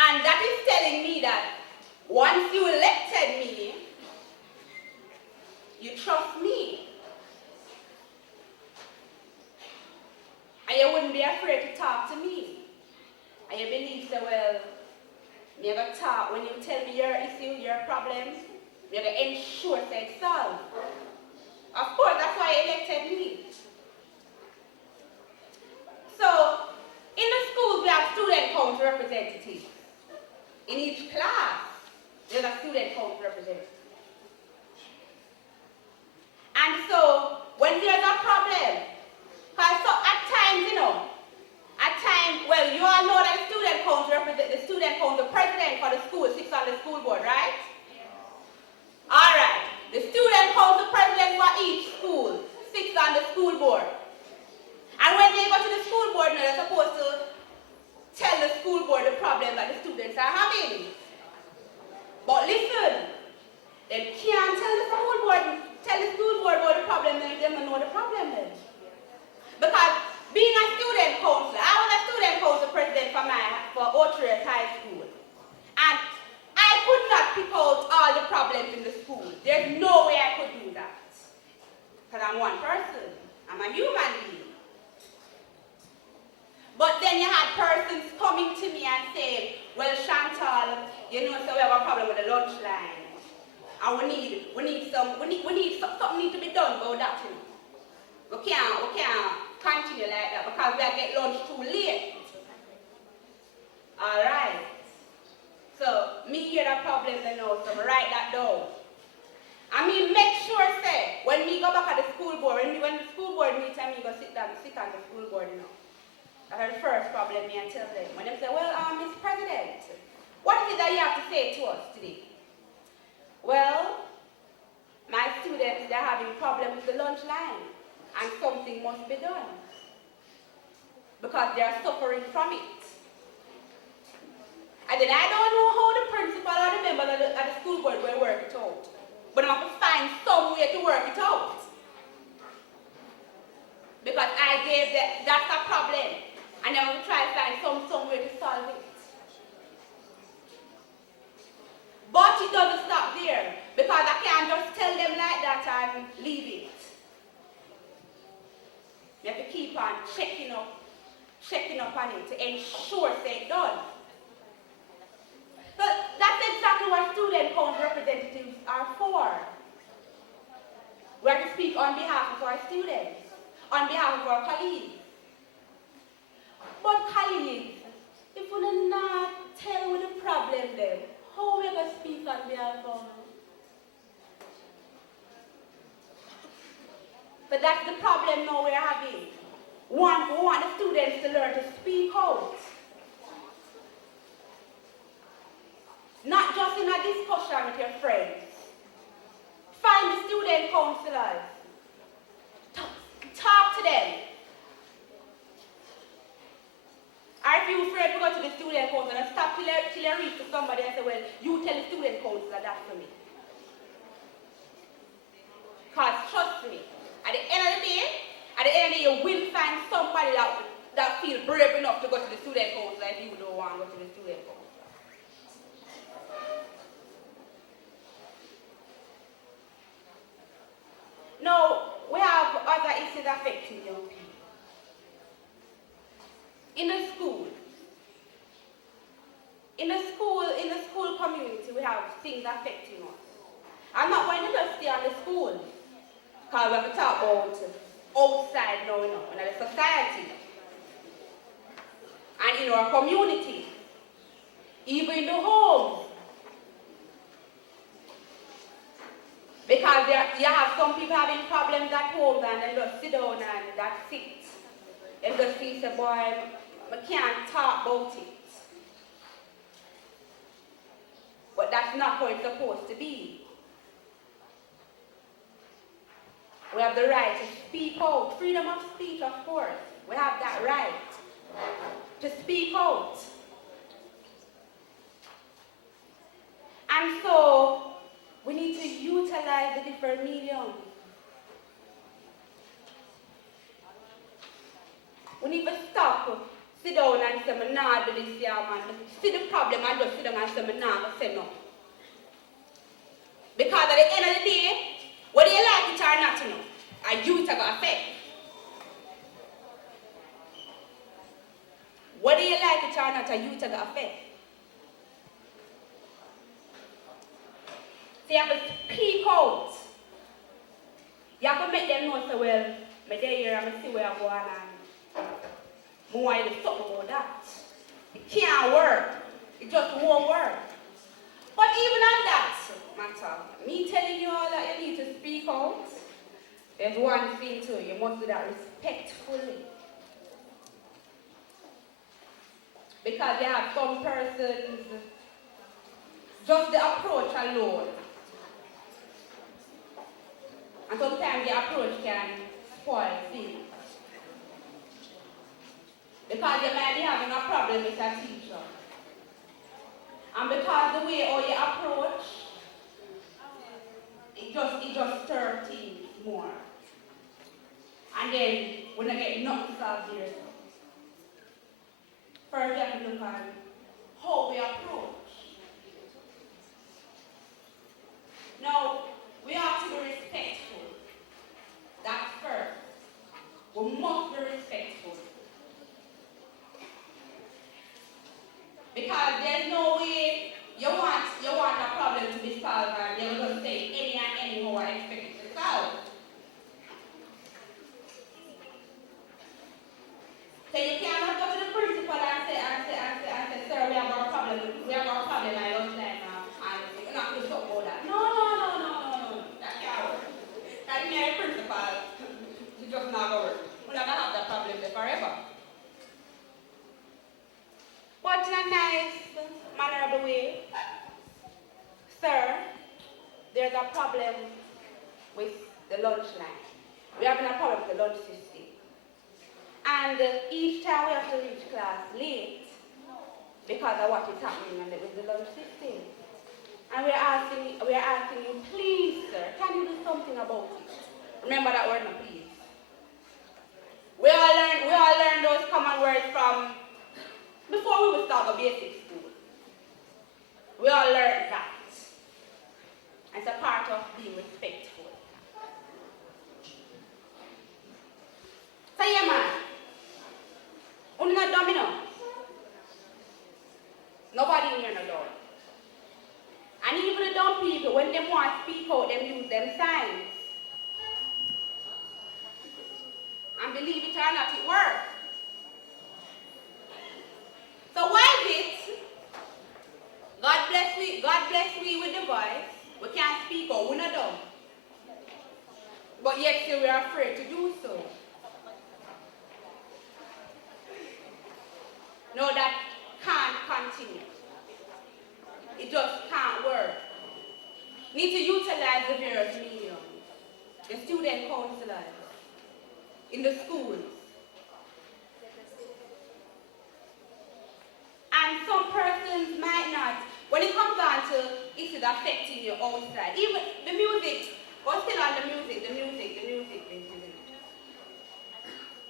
And that is telling me that once you elected me, you trust me. And you wouldn't be afraid to talk to me. And you believe that, well, you're going to talk when you tell me your issue, your problem, you're going to ensure that it's solved. Of course, that's why you elected me. So, in the schools, we have student council representatives. In each class, there's a student council representative. And so, when there's a problem, because so at times, well, you all know that the student council president for the school sits on the school board, right? Yeah. All right. The student council president for each school sits on the school board. And when they go to the school board, they're supposed to tell the school board the problem that the students are having. But listen, they can't tell the school board about the problem, and they don't know the problem then. Because being a student councilor, I was a student council president for Otrius High School. And I could not pick out all the problems in the school. There's no way I could do that. Because I'm one person. I'm a human being. But then you had persons coming to me and saying, well, Chantal, so we have a problem with the lunch line. And something need to be done about that. We can't continue like that because we get lunch too late. Alright. So, me hear that problem now, so I write that down. I mean, make sure, say, when we go back at the school board, when the school board meets and we go sit on the school board, That's the first problem me and tell them. When they say, well, Mr. President, what is it that you have to say to us today? Well, my students, they're having problems with the lunch line. And something must be done. Because they are suffering from it. And then I don't know how the principal or the members of the school board will work it out. But I have to find some way to work it out. Because I gave that's a problem. And I'm going to try to find some way to solve it. But it doesn't stop there. Because I can't just tell them like that and leave it. You have to keep on checking up on it to ensure it's done. So that's exactly what student council representatives are for. We have to speak on behalf of our students, on behalf of our colleagues. But colleagues, if we do not tell with the problem then, how are we going to speak on behalf of them? But that's the problem now we're having. We want the students to learn to speak out. Not just in a discussion with your friends. Find the student counselors. Talk to them. Or if you're afraid to go to the student counselor, stop till you reach to somebody and say, well, you tell the student counselor that for me. Because trust me, at the end of the day, you will find somebody that feels brave enough to go to the student counselor if you don't want to go to the student counselor. Now, we have other issues affecting young people. In the school community, we have things affecting us. I'm not going to just stay on the school, because we have to talk about outside now, in the society, and in our community, even in the homes. Because you have some people having problems at home and they just sit down and that's it. They just think, boy, I can't talk about it. But that's not how it's supposed to be. We have the right to speak out. Freedom of speech, of course. We have that right to speak out. And so, we need to utilize the different mediums. We need to stop sit down and say, "Me nah do this here, man." See the problem and just sit down and say, "Me nah go say no." Because at the end of the day, whether you like it or not, you know, a youth are going to affect. Whether you like it or not, a youth are going to affect. So you have to speak out. You have to make them know, so, well, I'm there here, I'm see where I'm going and I want you to talk about that. It can't work. It just won't work. But even on that matter, me telling you all that you need to speak out, there's one thing too, you must do that respectfully. Because you have some persons, just the approach alone. And sometimes the approach can spoil things. Because you might be having a problem with a teacher. And because the way how you approach, it just stirs things more. And then when I get nothing solved here, first you have to look at how we approach. Now, we have to be respectful. That's first. We must be respectful. Because there's no way you want a problem to be solved and you're going to say any and anyhow I expect it to be solved. So you cannot go to the principal and say, sir, we have a problem at lunchtime and you're not going to talk about that. No. That can't work. That's me as a principal. It's just not going to work. We're not going to have that problem there forever. But in a nice, mannerable way, sir, there's a problem with the lunch line. We're having a problem with the lunch system. And each time we have to reach class late because of what is happening with the lunch system. And we're asking you, please, sir, can you do something about it? Remember that word, no, please. We all learn those common words from before we would start the basic school. We all learned that. It's a part of being respectful. So yeah, man. Only not dumb enough. Nobody in here no dumb. And even the dumb people, when they want to speak out, they use them signs. And believe it or not, it works. So why is it? God bless we with the voice. We can't speak out, we're not dumb. But yet still we are afraid to do so. No, that can't continue. It just can't work. Need to utilize the various mediums. The student counselors in the schools. And some persons might not, when it comes down to it is affecting you outside. Even the music, we're still on the music.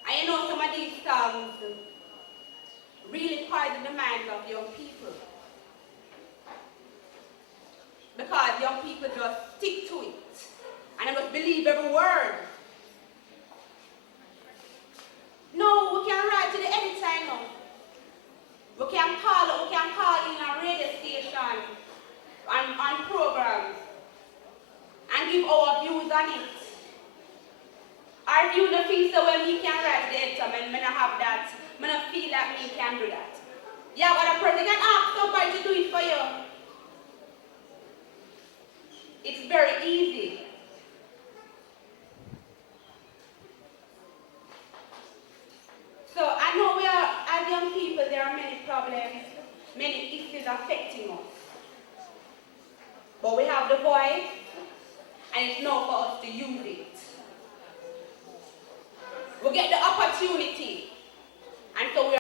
And you know some of these songs really poison the minds of young people. Because young people just stick to it. And they must believe every word. No, we can write to the editor now. We can call in a radio station on programs and give our views on it. Our view the things so when we can write to the editor, when I have that, when I feel that we can do that. Yeah, but a person can ask somebody to do it for you. It's very easy. So I know we are, as young people, there are many problems, many issues affecting us. But we have the voice, and it's now for us to use it. We get the opportunity, and so we are